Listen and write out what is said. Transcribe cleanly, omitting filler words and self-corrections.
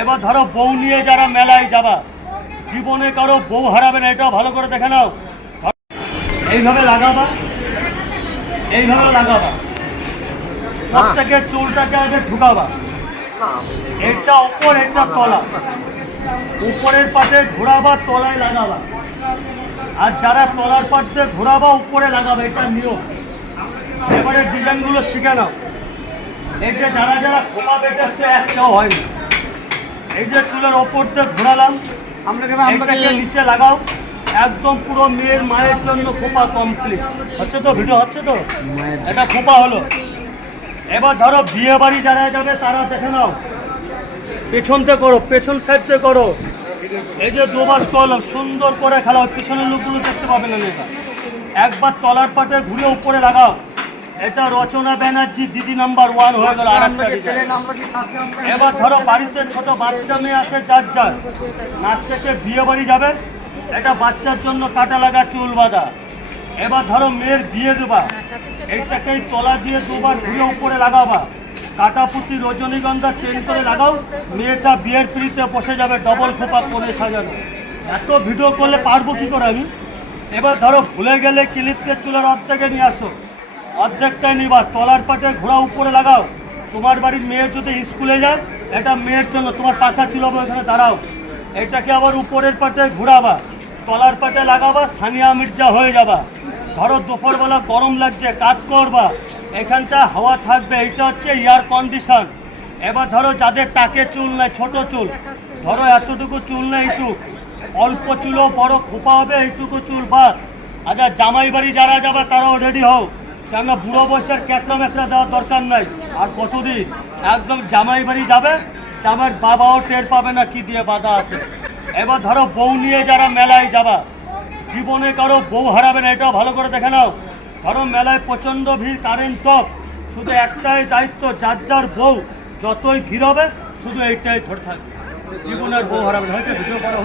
এবার ধরো বউ নিয়ে যারা মেলায় যাবা, জীবনে কারো বউ হারাবে না, এটাও ভালো করে দেখে নাও। এইভাবে লাগাবা, এইভাবে লাগাবা, প্রত্যেকের চুলটাকে আগে ঢুকাবা। এটা উপর, এটা তলা, উপরের পাশে ঘোরাবা, তলায় লাগাবা। আর যারা তলার পাশে ঘোরাবা উপরে লাগাবে, এটা নিয়ম। এবারে ডিজাইনগুলো শিখে নাও। এই যে যারা যারা খোপা বেঁধেছে একটাও হয়নি। এই যে চুলের ওপর দিয়ে ঘোরালাম, এইটাকে নিচে লাগাও, একদম পুরো মেয়ের মায়ের জন্য খোপা কমপ্লিট হচ্ছে। তো ভিডিও হচ্ছে তো, এটা খোপা হলো। এবার ধরো বিয়ে বাড়ি যারা যাবে তারা দেখে নাও, পেছনতে করো, পেছন সাইডতে করো। এই যে দুবার করলাম, সুন্দর করে খেলাও, পিছনের লোকগুলো দেখতে পাবে না। এটা একবার তলার পাটে ঘুরে উপরে লাগাও। এটা রচনা ব্যানার্জি দিদি নাম্বার 1 হয়ে গেল। এবার ধরো বাড়িতে ছোট বাচ্চা মেয়ে আছে, যার যার নাচ থেকে বিয়ে বাড়ি যাবে, এটা বাচ্চার জন্য কাটা লাগা চুল বাঁধা। এবার ধরো মেয়ের বিয়ে দেবা, এইটাকে তলা দিয়ে দুবার ঘুরে উপরে লাগাবা। কাটাপুতি রজনীগন্ধা চেন করে লাগাও, মেয়েটা বিয়ের পিড়িতে বসে যাবে, ডবল খোপা করে সাজানো। এত ভিডিও করলে পারবো কি করে আমি। এবার ধরো ভুলে গেলে ক্লিপকে চুলের অর্ধেকে নিয়ে আসো, অর্ধেকটাই নিবা, তলার পাটে ঘোরা উপরে লাগাও। তোমার বাড়ির মেয়ে যদি স্কুলে যায়, এটা মেয়ের জন্য, তোমার পাখা চুলাবো, এখানে দাঁড়াও। এটাকে আবার উপরের পাটে ঘোরাবা, তলার পাটে লাগাবা, সানিয়া মির্জা হয়ে যাবা। ধরো দুপুরবেলা গরম লাগছে, কাজ করবা, এখানটা হাওয়া থাকবে, এইটা হচ্ছে এয়ার কন্ডিশন। এবার ধরো যাদের টাকে চুল নেই, ছোট চুল, ধরো এতটুকু চুল নেই, এইটুকু অল্প চুলও বড় খোপা হবে, এইটুকু চুল বাদ। আচ্ছা জামাই বাড়ি যারা যাবে তারাও রেডি হও, কেননা বুড়ো বয়সের ক্যাটরা ম্যাকড়া দেওয়ার দরকার নাই। আর কতদিন একদম জামাই বাড়ি যাবে, জামাইয়ের বাবাও টের পাবে না কি দিয়ে বাঁধা আছে। এবার ধরো বউ নিয়ে যারা মেলায় যাবা, জীবনে কারো বউ হারাবে না, এটাও ভালো করে দেখে নাও। ধরো মেলায় প্রচণ্ড ভিড়, কারেন্ট টপ, শুধু একটাই দায়িত্ব, যার যার বউ যতই ভিড় হবে শুধু এইটাই ধরে থাকবে, জীবনের বউ হারাবে না। হয়তো ভিডিও করা